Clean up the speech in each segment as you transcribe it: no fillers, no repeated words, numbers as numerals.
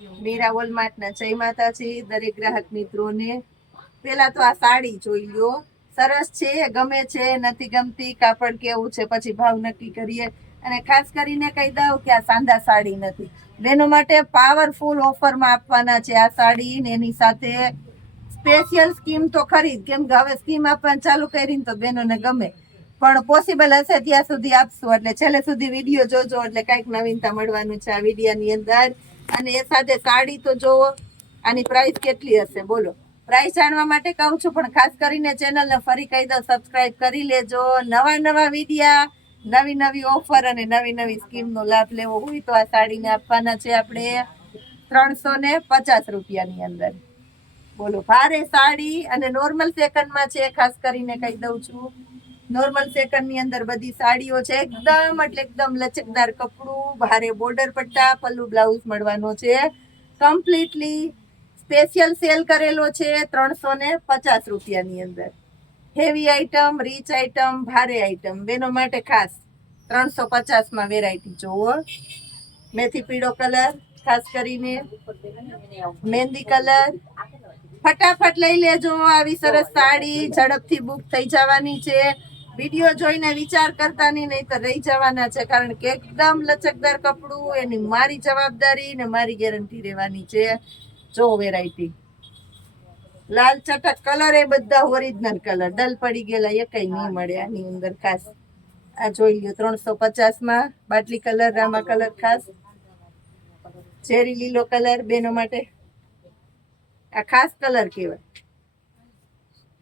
મીરા વોલમાર્ટના જય માતાજી દરેક ગ્રાહક મિત્રોને। પેલા તો આ સાડી જોઈ લો, સરસ છે, ગમે છે, નથી ગમતી, કાપડ કેવું છે, પછી ભાવ નક્કી કરીએ। અને ખાસ કરીને કહી દઉં કે આ સાંધા સાડી નથી, બેનો માટે પાવરફુલ ઓફરમાં આપવાના છે આ સાડી ને એની સાથે સ્પેશિયલ સ્કીમ તો ખરી જ, કેમ કે હવે સ્કીમ આપવાનું ચાલુ કરીને તો બેનોને ગમે, પણ પોસિબલ હશે ત્યાં સુધી આપશું, એટલે છેલ્લે સુધી વિડીયો જોજો, એટલે કંઈક નવીનતા મળવાનું છે આ વિડીયોની અંદર। અને એ સાથે સાડી તો જોવો, આની પ્રાઇસ કેટલી હશે બોલો। પ્રાઇસ જાણવા માટે કહું છું, પણ ખાસ કરીને ચેનલને ફરી કહી દઉં સબસ્ક્રાઇબ કરી લેજો। નવા વિડીયા, નવી ઓફર અને નવી સ્કીમનો લાભ લેવો હોય તો આ સાડીને આપવાના છે આપણે 350 રૂપિયાની અંદર બોલો। ભારે સાડી અને નોર્મલ સેકન્ડમાં છે, ખાસ કરીને કહી દઉં છું, નોર્મલ સેકન્ડની અંદર બધી સાડીઓ છે, એકદમ એટલે એકદમ લચકદાર કપડું, ભારે બોર્ડર પટ્ટા, પલ્લુ બ્લાઉઝ મળવાનો છે, કમ્પ્લીટલી સ્પેશિયલ સેલ કરેલો છે 350 રૂપિયાની અંદર। હેવી આઈટમ, રીચ આઈટમ, ભારે આઈટમ બેનો માટે ખાસ 350માં વેરાયટી જોવો। મેથી પીળો કલર, ખાસ કરીને મહેંદી કલર, ફટાફટ લઈ લેજો આવી સરસ સાડી, ઝડપથી બુક થઈ જવાની છે। વિડીયો જોઈને વિચાર કરતા નહીં તો રહી જવાના છે, કારણ કે એકદમ લચકદાર કપડું, એની મારી જવાબદારી ને મારી ગેરંટી રહેવાની છે। જો વેરાયટી લાલ ચટક કલર, એ બધા ઓરિજિનલ કલર, ડલ પડી ગયેલા એ કઈ નહીં મળે આની અંદર ખાસ। આ જોઈ લ્યો 350માં બાટલી કલર, રામા કલર, ખાસ ચેરી લીલો કલર બેનો માટે આ ખાસ કલર કહેવાય,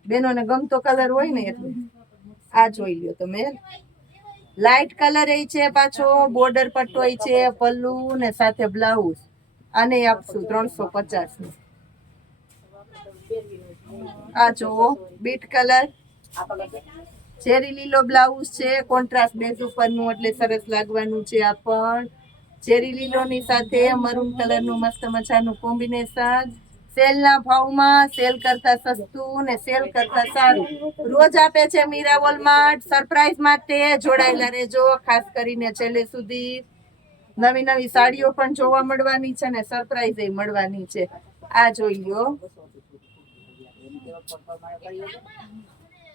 બેનોને ગમતો કલર હોય ને એટલે આ જોઈ લ્યો તમે। લાઈટ કલર એ છે, પાછો બોર્ડર પટ્ટો છે, પલ્લુ ને સાથે બ્લાઉઝ, આને આપશું 350 આ જોવો બીટ કલર, ચેરી લીલો બ્લાઉઝ છે, કોન્ટ્રાસ્ટ બેઝ ઉપરનું, એટલે સરસ લાગવાનું છે। આ પણ ચેરી લીલોની સાથે મરૂન કલરનું મસ્ત મજાનું કોમ્બિનેશન, સેલના ભાવમાં, સેલ કરતા સસ્તું ને સેલ કરતા સારું રોજ આપે છે મીરા વોલમાર્ટ। સરપ્રાઈઝ માટે જોડાયેલા રહેજો, ખાસ કરીને છેલ્લે સુધી। નવી સાડીઓ પણ જોવા મળવાની છે ને સરપ્રાઈઝ એ મળવાની છે। આ જોઈ લો,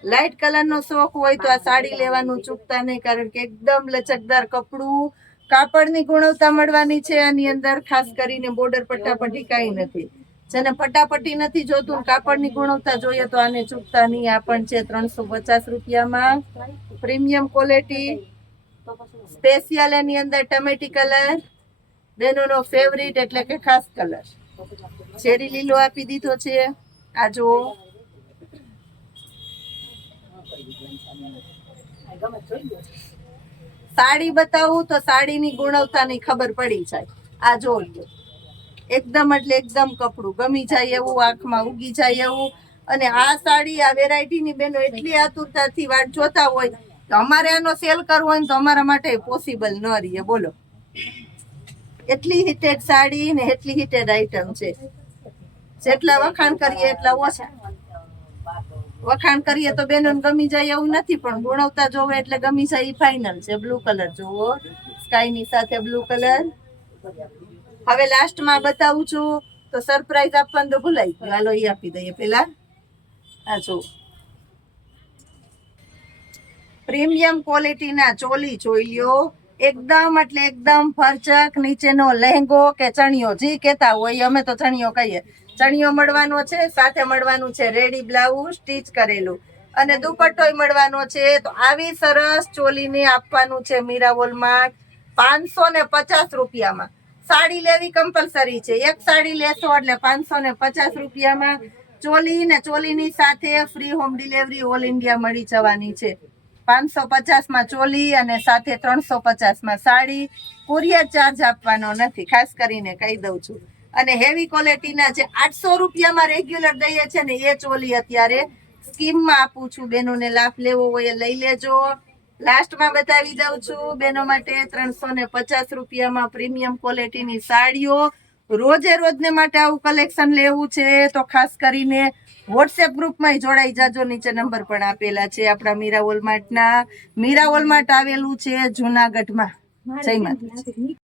લાઈટ કલરનો શોખ હોય તો આ સાડી લેવાનું ચૂકતા નહીં, કારણ કે એકદમ લચકદાર કપડું, કાપડની ગુણવત્તા મળવાની છે આની અંદર। ખાસ કરીને બોર્ડર પટ્ટાપટ્ટી કાંઈ નથી, જેને પટ્ટાપટ્ટી નથી જોતું, કાપડની ગુણવત્તા જોઈએ તો આને ચૂકતા નહીં। આ પણ છે 350 રૂપિયામાં, પ્રીમિયમ ક્વોલિટી, સ્પેશિયલ એની અંદર ટમેટી કલર, બેનોનો ફેવરિટ એટલે કે ખાસ કલર, ચેરી લીલો આપી દીધો છે। આ જો સાડી બતાવું તો સાડીની ગુણવત્તાની ખબર પડી જાય। આ જોઈ એકદમ એટલે એકદમ કપડું ગમી જાય એવું, આંખમાં ઉગી જાય એવું। અને આ સાડી, આ વેરાયટીની બેનો એટલી આતુરતાથી વાટ જોતા હોય તો અમારે આનો સેલ કરવો હોય તો અમારા માટે પોસિબલ ન રહીએ બોલો। એટલી હિટેડ સાડી ને એટલી હિટેડ આઈટમ છે, જેટલા વખાણ કરીએ એટલા ઓછા। વખાણ કરીએ તો બેનોને ગમી જાય એવું નથી, પણ ગુણવત્તા જોવે એટલે ગમી જાય એ ફાઇનલ છે। બ્લુ કલર જોવો, સ્કાયની સાથે બ્લુ કલર। હવે લાસ્ટમાં બતાવું છું તો સરપ્રાઈઝ આપવાનું તો ભૂલાઈ ગયું, હાલો એ આપી દઈએ પેલા। આ જો પ્રીમિયમ ક્વોલિટીના ચોલી જોઈ લ્યો, એકદમ એટલે એકદમ ફરચક, નીચેનો લહેંગો કે ચણિયો જે કહેતા હોય, અમે તો ચણિયો કહીએ, ચણિયો મળવાનો છે, સાથે મળવાનું છે રેડી બ્લાઉઝ સ્ટીચ કરેલું, અને દુપટ્ટોય મળવાનો છે। તો આવી સરસ ચોલીને આપવાનું છે મીરા વોલમાર્ટ 550 રૂપિયામાં। સાડી લેવી કમ્પલસરી છે, એક સાડી લેશો એટલે 550 રૂપિયામાં ચોલી ને ચોલીની સાથે free home delivery all India મળી જવાની છે। 550માં ચોલી અને સાથે 350માં સાડી, કુરિયર ચાર્જ આપવાનો નથી, ખાસ કરીને કહી દઉં છું। અને હેવી ક્વોલિટીના જે 800 રૂપિયામાં રેગ્યુલર દઈએ છે ને એ ચોલી અત્યારે સ્કીમમાં આપું છું, બેનોને લાભ લેવો હોય એ લઈ લેજો। લાસ્ટમાં બતાવી દઉં છું બેનો માટે 350 રૂપિયામાં પ્રીમિયમ ક્વોલિટીની સાડીઓ। રોજે રોજને માટે આવું કલેક્શન લેવું છે તો ખાસ કરીને વોટ્સએપ ગ્રુપમાં જોડાઈ જાજો, નીચે નંબર પણ આપેલા છે આપણા મીરા વોલમાર્ટના। મીરા વોલમાર્ટ આવેલું છે જુનાગઢમાં। જય માતાજી।